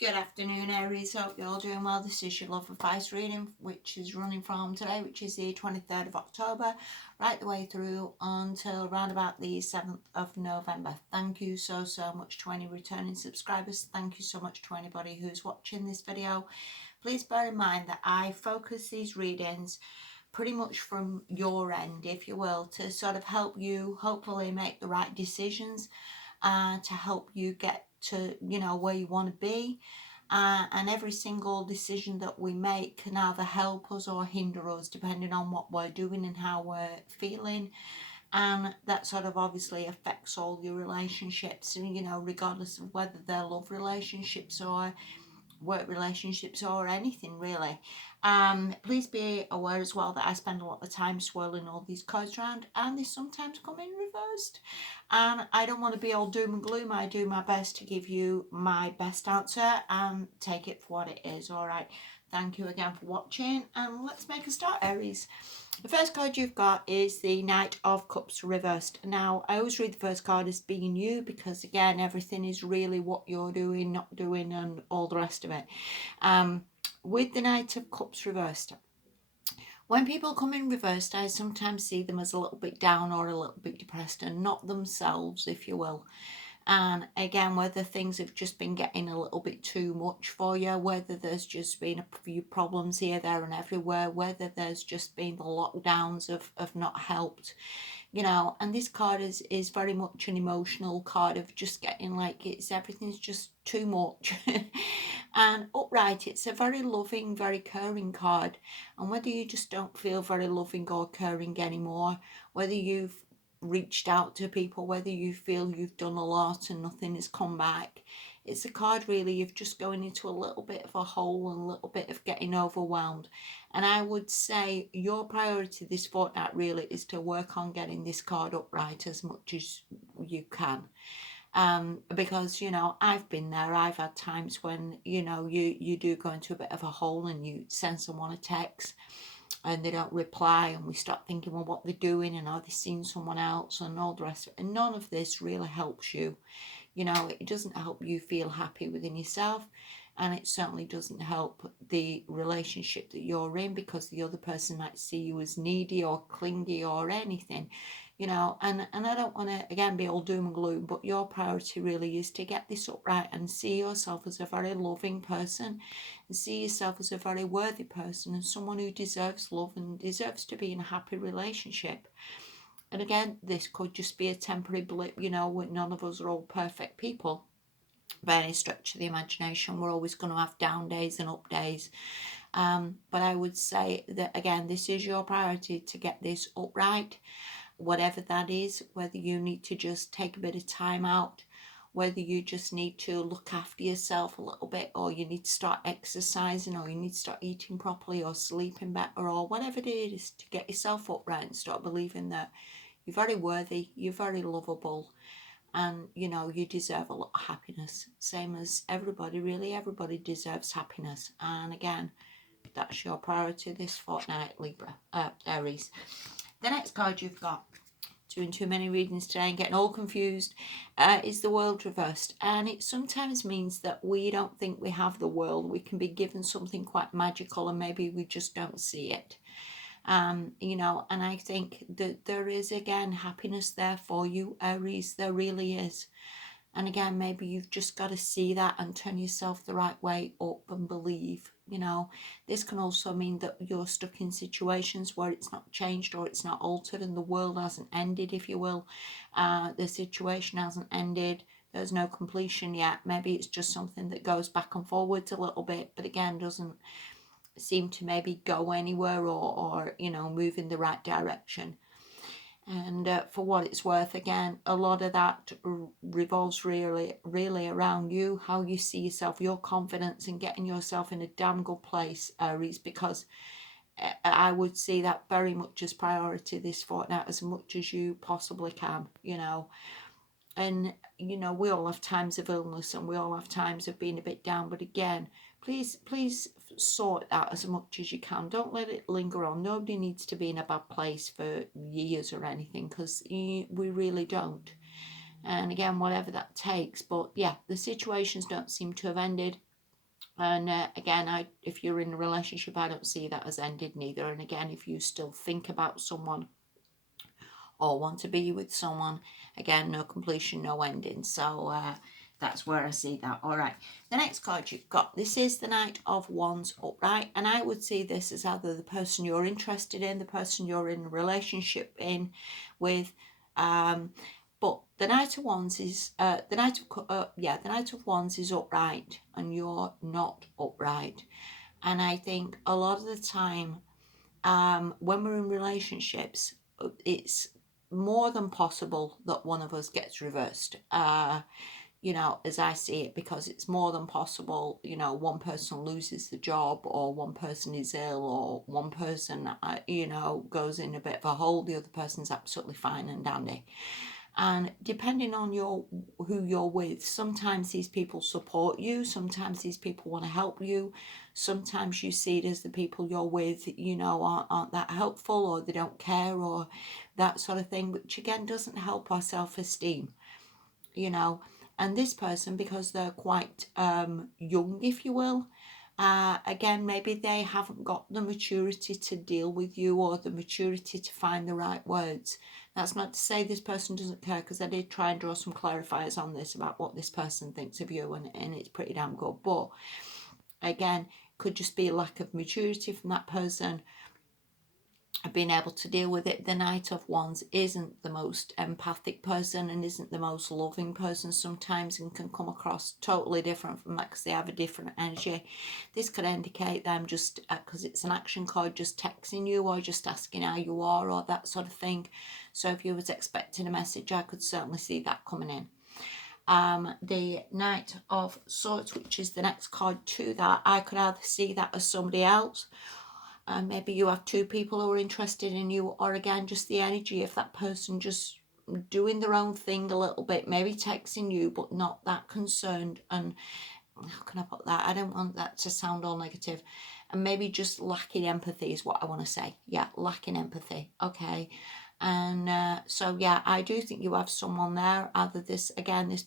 Good afternoon, Aries. Hope you're all doing well. This is your love advice reading, which is running from today, which is the 23rd of October, right the way through until around about the 7th of November. Thank you so much to any returning subscribers. Thank you so much to anybody who's watching this video. Please bear in mind that I focus these readings pretty much from your end, if you will, to sort of help you hopefully make the right decisions, to help you get to where you want to be, and every single decision that we make can either help us or hinder us depending on what we're doing and how we're feeling, and that sort of obviously affects all your relationships, regardless of whether they're love relationships or work relationships or anything really. Please be aware as well that I spend a lot of time swirling all these cards around, and they sometimes come in reversed, and I don't want to be all doom and gloom. I do my best to give you my best answer and take it for what it is. All right, thank you again for watching, and let's make a start, Aries. The first card you've got is the Knight of Cups reversed. Now, I always read the first card as being you because, again, everything is really what you're doing, not doing, and all the rest of it. With the Knight of Cups reversed, when people come in reversed, I sometimes see them as a little bit down or a little bit depressed and not themselves, if you will. And again, whether things have just been getting a little bit too much for you, whether there's just been a few problems here, there and everywhere, whether there's just been the lockdowns have not helped, and this card is very much an emotional card of just getting like everything's just too much. And upright, it's a very loving, very caring card, and whether you just don't feel very loving or caring anymore, whether you've reached out to people, whether you feel you've done a lot and nothing has come back, it's a card really of just going into a little bit of a hole and a little bit of getting overwhelmed. And I would say your priority this fortnight really is to work on getting this card upright as much as you can. Because I've been there. I've had times when you do go into a bit of a hole and you send someone a text and they don't reply, and we start thinking, well, what they're doing, and are they seeing someone else, and all the rest of it. And none of this really helps you. It doesn't help you feel happy within yourself, and it certainly doesn't help the relationship that you're in, because the other person might see you as needy or clingy or anything, and I don't want to again be all doom and gloom, but your priority really is to get this upright and see yourself as a very loving person, and see yourself as a very worthy person and someone who deserves love and deserves to be in a happy relationship. And again, this could just be a temporary blip, none of us are all perfect people by any stretch of the imagination. We're always going to have down days and up days. But I would say that, again, this is your priority to get this upright, whatever that is, whether you need to just take a bit of time out, whether you just need to look after yourself a little bit, or you need to start exercising, or you need to start eating properly or sleeping better, or whatever it is, to get yourself upright and start believing that you're very worthy, you're very lovable, and you deserve a lot of happiness. Same as everybody, really, everybody deserves happiness. And again, that's your priority this fortnight, Aries. The next card you've got, doing too many readings today and getting all confused, is the World reversed. And it sometimes means that we don't think we have the world. We can be given something quite magical and maybe we just don't see it. And I think that there is, again, happiness there for you, Aries. There really is. And again, maybe you've just got to see that and turn yourself the right way up and believe. This can also mean that you're stuck in situations where it's not changed or it's not altered and the world hasn't ended, if you will. The situation hasn't ended. There's no completion yet. Maybe it's just something that goes back and forwards a little bit, but again, doesn't seem to maybe go anywhere or move in the right direction. And for what it's worth, again, a lot of that revolves really around you, how you see yourself, your confidence, and getting yourself in a damn good place, Aries, because I would see that very much as priority this fortnight, as much as you possibly can, And we all have times of illness and we all have times of being a bit down, but again, please sort that as much as you can. Don't let it linger on. Nobody needs to be in a bad place for years or anything, because we really don't. And again, whatever that takes. But yeah, the situations don't seem to have ended. And again, if you're in a relationship, I don't see that as ended neither. And again, if you still think about someone or want to be with someone, again, no completion, no ending. So that's where I see that. All right, the next card you've got, this is the Knight of Wands upright, and I would see this as either the person you're interested in, the person you're in a relationship with, but the Knight of Wands is the Knight of Wands is upright, and you're not upright. And I think a lot of the time, when we're in relationships, it's more than possible that one of us gets reversed. As I see it, because it's more than possible, one person loses the job, or one person is ill, or one person, goes in a bit of a hole, the other person's absolutely fine and dandy. And depending on who you're with, sometimes these people support you, sometimes these people want to help you, sometimes you see it as the people you're with, aren't that helpful, or they don't care, or that sort of thing, which again doesn't help our self-esteem. And this person, because they're quite young, if you will, again, maybe they haven't got the maturity to deal with you, or the maturity to find the right words. That's not to say this person doesn't care, because I did try and draw some clarifiers on this about what this person thinks of you, and it's pretty damn good. But again, could just be a lack of maturity from that person, being able to deal with it. The Knight of Wands isn't the most empathic person, and isn't the most loving person sometimes, and can come across totally different from that, because they have a different energy. This could indicate them just, because it's an action card, just texting you, or just asking how you are, or that sort of thing. So if you was expecting a message, I could certainly see that coming in. The Knight of Swords, which is the next card to that, I could either see that as somebody else, and maybe you have two people who are interested in you, or again, just the energy of that person just doing their own thing a little bit, maybe texting you, but not that concerned. And how can I put that? I don't want that to sound all negative. And maybe just lacking empathy is what I want to say. Yeah, lacking empathy. Okay. And so, yeah, I do think you have someone there. Either this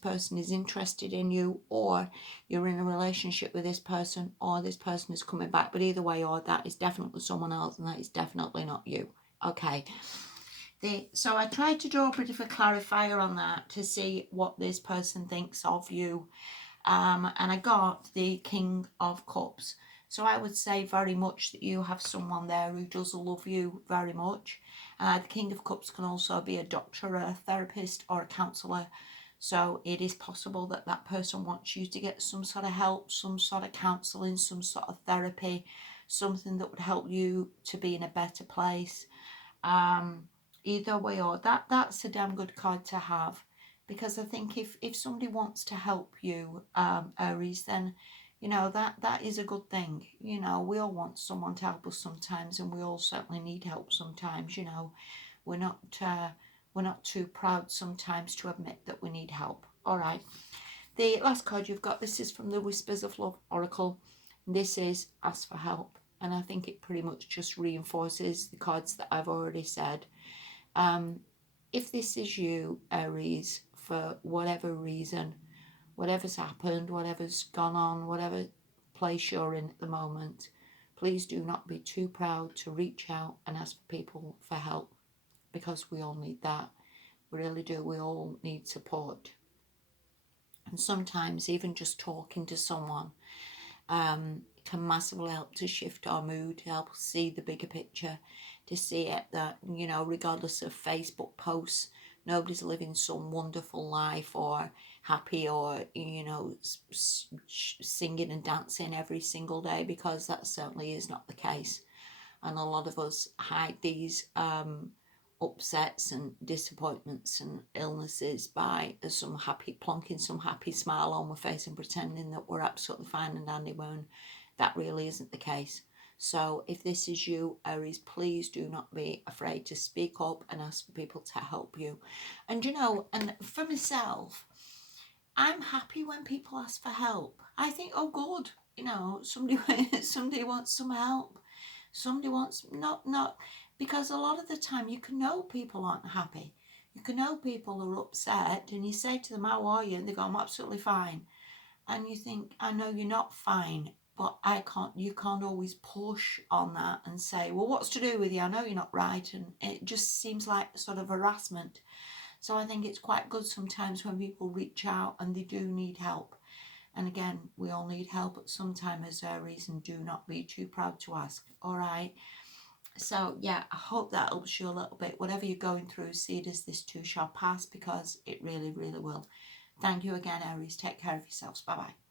person is interested in you, or you're in a relationship with this person, or this person is coming back. But either way, or that is definitely someone else, and that is definitely not you. Okay. So I tried to draw a bit of a clarifier on that to see what this person thinks of you. And I got the King of Cups. So I would say very much that you have someone there who does love you very much. The King of Cups can also be a doctor, a therapist, or a counsellor. So it is possible that that person wants you to get some sort of help, some sort of counselling, some sort of therapy, something that would help you to be in a better place. Either way, or that's a damn good card to have, because I think if somebody wants to help you, Aries, then that is a good thing. We all want someone to help us sometimes, and we all certainly need help sometimes. We're not too proud sometimes to admit that we need help. All right, the last card you've got, this is from the Whispers of Love Oracle. This is Ask for Help, and I think it pretty much just reinforces the cards that I've already said. If this is you, Aries, for whatever reason, whatever's happened, whatever's gone on, whatever place you're in at the moment, please do not be too proud to reach out and ask for people for help, because we all need that. We really do. We all need support. And sometimes even just talking to someone can massively help to shift our mood, to help us see the bigger picture, to see it that, regardless of Facebook posts, nobody's living some wonderful life, or happy, or, singing and dancing every single day, because that certainly is not the case. And a lot of us hide these upsets and disappointments and illnesses by plonking some happy smile on my face and pretending that we're absolutely fine and dandy, when that really isn't the case. So if this is you, Aries, please do not be afraid to speak up and ask for people to help you. And and for myself, I'm happy when people ask for help. I think, oh good, somebody wants some help. Somebody wants not because a lot of the time you can know people aren't happy. You can know people are upset, and you say to them, how are you? And they go, I'm absolutely fine. And you think, I know you're not fine. but you can't always push on that and say, well, what's to do with you? I know you're not right. And it just seems like sort of harassment. So I think it's quite good sometimes when people reach out and they do need help. And again, we all need help at some time as Aries, and do not be too proud to ask. All right. So yeah, I hope that helps you a little bit. Whatever you're going through, see it as this too shall pass, because it really, really will. Thank you again, Aries. Take care of yourselves. Bye bye.